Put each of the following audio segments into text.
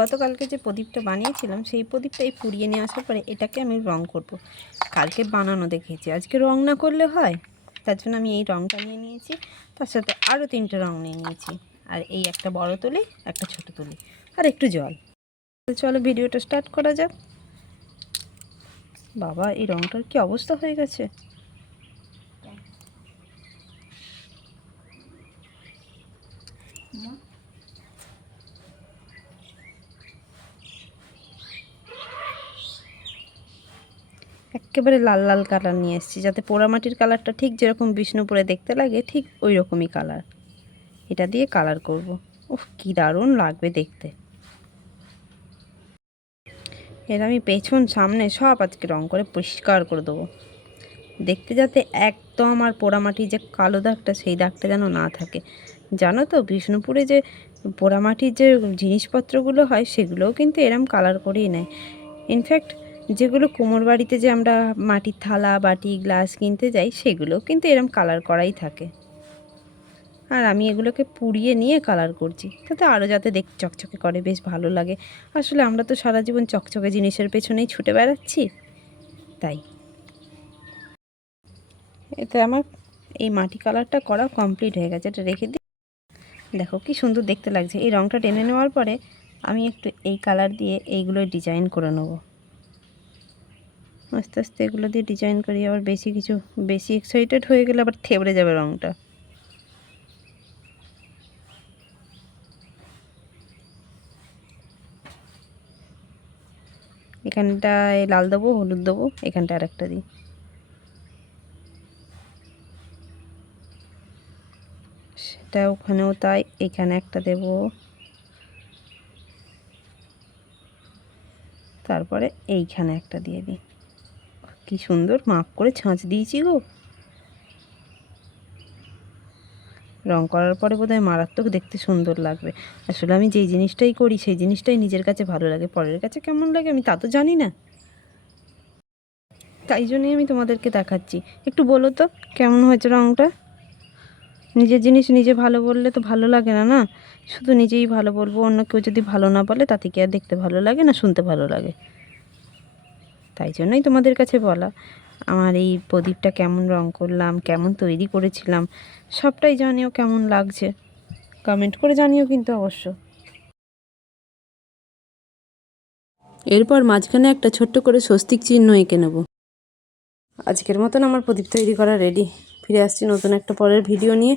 গতকালকে যে প্রদীপটা বানিয়েছিলাম সেই প্রদীপটাই পুড়িয়ে নিয়ে আসার পরে এটাকে আমি রং করব। কালকে বানানো দেখেছি, আজকে রং না করলে হয়? তার জন্য আমি এই রংটা নিয়ে নিয়েছি, তার সাথে আরও 3টে রং নিয়ে নিয়েছি। আর এই একটা বড় তুলি, একটা ছোট তুলি, আর একটু জল। তো চলো ভিডিওটা স্টার্ট করা যাক। বাবা, এই রংটার কি অবস্থা হয়ে গেছে! একেবারে লাল লাল কালার নিয়ে এসেছি, যাতে পোড়ামাটির কালারটা ঠিক যেরকম বিষ্ণুপুরে দেখতে লাগে ঠিক ওই রকমই কালার। এটা দিয়ে কালার করব। উফ, কি দারুণ লাগবে দেখতে! এর আমি পেছন সামনে সব আজকে রং করে পরিষ্কার করে দেবো, দেখতে যাতে একদম আর পোড়ামাটির যে কালো দাগটা সেই দাগটা যেন না থাকে। জানো তো, বিষ্ণুপুরে যে পোড়ামাটির যে জিনিসপত্রগুলো হয় সেগুলোও কিন্তু এরম কালার করেই নেয়। ইনফ্যাক্ট যেগুলো কুমোর বাড়িতে যে আমরা মাটির থালা বাটি গ্লাস কিনতে যাই সেগুলোও কিন্তু এরম কালার করাই থাকে। আর আমি এগুলোকে পুড়িয়ে নিয়ে কালার করছি, তাতে আরও যাতে দেখতে চকচকে করে, বেশ ভালো লাগে। আসলে আমরা তো সারা জীবন চকচকে জিনিসের পেছনেই ছুটে বেড়াচ্ছি, তাই। এতে আমার এই মাটি কালারটা করা কমপ্লিট হয়ে গেছে, এটা রেখে দিই। দেখো কি সুন্দর দেখতে লাগছে। এই রঙটা টেনে নেওয়ার পরে আমি একটু এই কালার দিয়ে এইগুলো ডিজাইন করে নেব। আস্তে আস্তে এগুলো দিয়ে ডিজাইন করি, আবার বেশি এক্সাইটেড হয়ে গেলে আবার থেবড়ে যাবে রঙটা। এখানটায় লাল দেবো, হলুদ দেবো, এখানটা আর একটা দিই। সেটা ওখানেও তাই, এখানে একটা দেব, তারপরে এইখানে একটা দিয়ে দিই। কি সুন্দর মাপ করে ছাঁচ দিয়েছি গো। রং করার পরে বোধহয় মারাত্মক দেখতে সুন্দর লাগবে। আসলে আমি যেই জিনিসটাই করি সেই জিনিসটাই নিজের কাছে ভালো লাগে, পরের কাছে কেমন লাগে আমি তা তো জানি না। তাই জন্যই আমি তোমাদেরকে দেখাচ্ছি। একটু বলো তো কেমন হয়েছে রংটা। নিজের জিনিস নিজে ভালো বললে তো ভালো লাগে না, না? শুধু নিজেই ভালো বলবো, অন্য কেউ যদি ভালো না বলে তাতে কি আর দেখতে ভালো লাগে না শুনতে ভালো লাগে? তাই জন্যই তোমাদের কাছে বলা। আমার এই প্রদীপটা কেমন রং করলাম, কেমন তৈরি করেছিলাম, সবটাই জানিও কেমন লাগছে। কমেন্ট করে জানিও কিন্তু অবশ্য। এরপর মাঝখানে একটা ছোট্ট করে স্বস্তিক চিহ্ন এঁকে নেব। আজকের মতন আমার প্রদীপ তৈরি করা রেডি। ফিরে আসছি নতুন একটা পরের ভিডিও নিয়ে।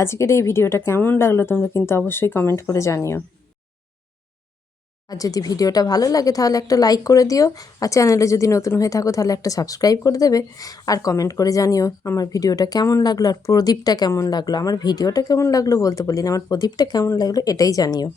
আজকের এই ভিডিওটা কেমন লাগলো তোমরা কিন্তু অবশ্যই কমেন্ট করে জানিও। আর যদি ভিডিওটা ভালো লাগে তাহলে একটা লাইক করে দিও, আর চ্যানেলে যদি নতুন হয়ে থাকো তাহলে একটা সাবস্ক্রাইব করে দেবে। আর কমেন্ট করে জানিও আমার ভিডিওটা কেমন লাগলো আর প্রদীপটা কেমন লাগলো। আমার ভিডিওটা কেমন লাগলো বলতে বলি না, আমার প্রদীপটা কেমন লাগলো এটাই জানিও।